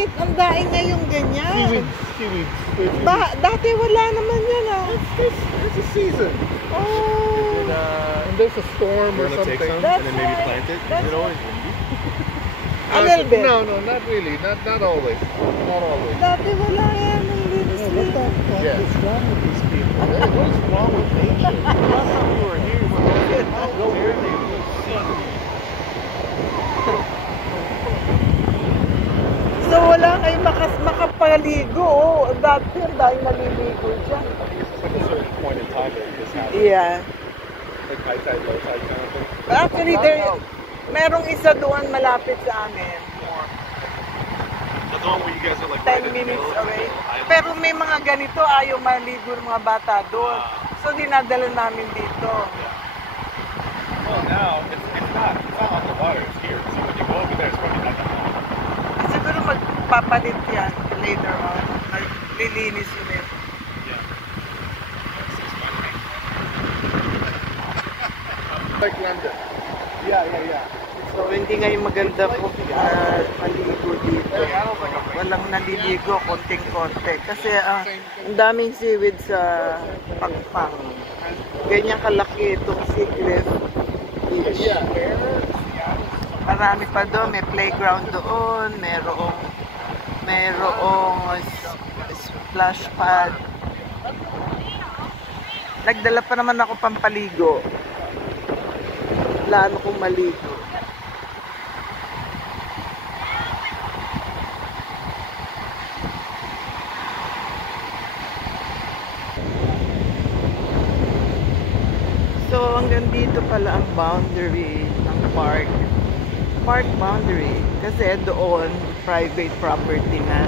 Bakit ang daing ngayong ganyan? Seaweeds. Dati wala naman yan ah. It's a season. Oh. And there's a storm or something. Take some That's and then maybe right. plant it. That's Is it always windy? A little bit. No, not really. Not always. Not always. Dati wala yan. Hindi na What the fuck Yeah. is wrong with these people? What is wrong with nature? Last time we were here, we were how dare they So wala kayong makapaligo. Oh. Dati dahil naliligo dyan. It's like a certain point in time that this happens. Yeah. Like high tide, low tide kind of thing. But actually, merong isa doon malapit sa amin. The one where you guys are like 10 minutes away. Pero may mga ganito, ayaw maligo ng mga bata doon. So dinadala namin dito. Well, now it's not on the water. It's here. So when you go over there, it's probably not that long. Siguro magpapalit yan later on. Maglilinis ulit. like London. Yeah. So hindi ngayon maganda po maligo dito. Walang naliligo, konting-konti. Kasi ang daming seaweed sa Pangpang. Ganyan kalaki itong Sea Cliff Beach. Marami pa doon, may playground doon, merong splash pad. Nagdala pa naman ako pampaligo. Plano kong maligo. So hanggang dito pala ang boundary ng park. Park boundary. Kasi doon, private property na.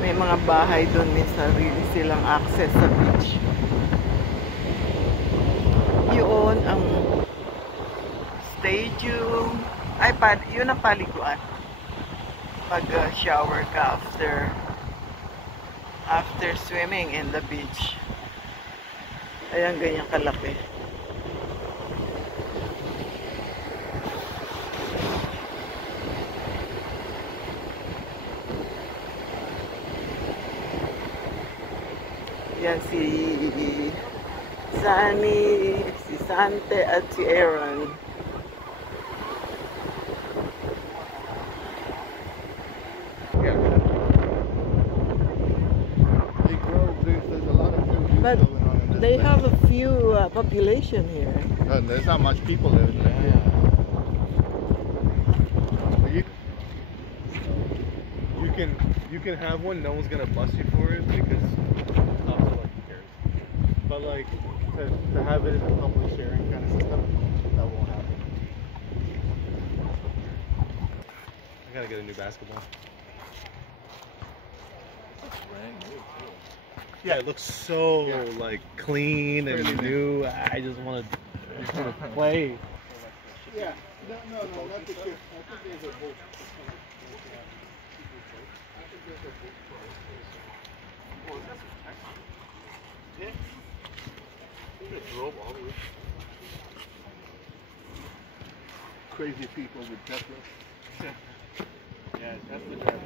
May mga bahay doon, may sarili silang access sa beach. Yun ang stadium. Yun ang paliguan. Pag shower ka after swimming in the beach. Ayan, ganyan kalaki. Yan si Sunny, si Sante at si Aaron. There's a lot of food But going on in this they place. have a few population here. There's not much people living there. You can have one. No one's gonna bust you for it because not so like who cares. But like to have it in a public sharing kind of system, that won't happen. I gotta get a new basketball. Brand new too. Yeah, it looks so Yeah. like clean and Really new. I just want to play. Yeah. No, not the ship. I think there's a boat. Crazy people with Teslas. Yeah, that's the driving.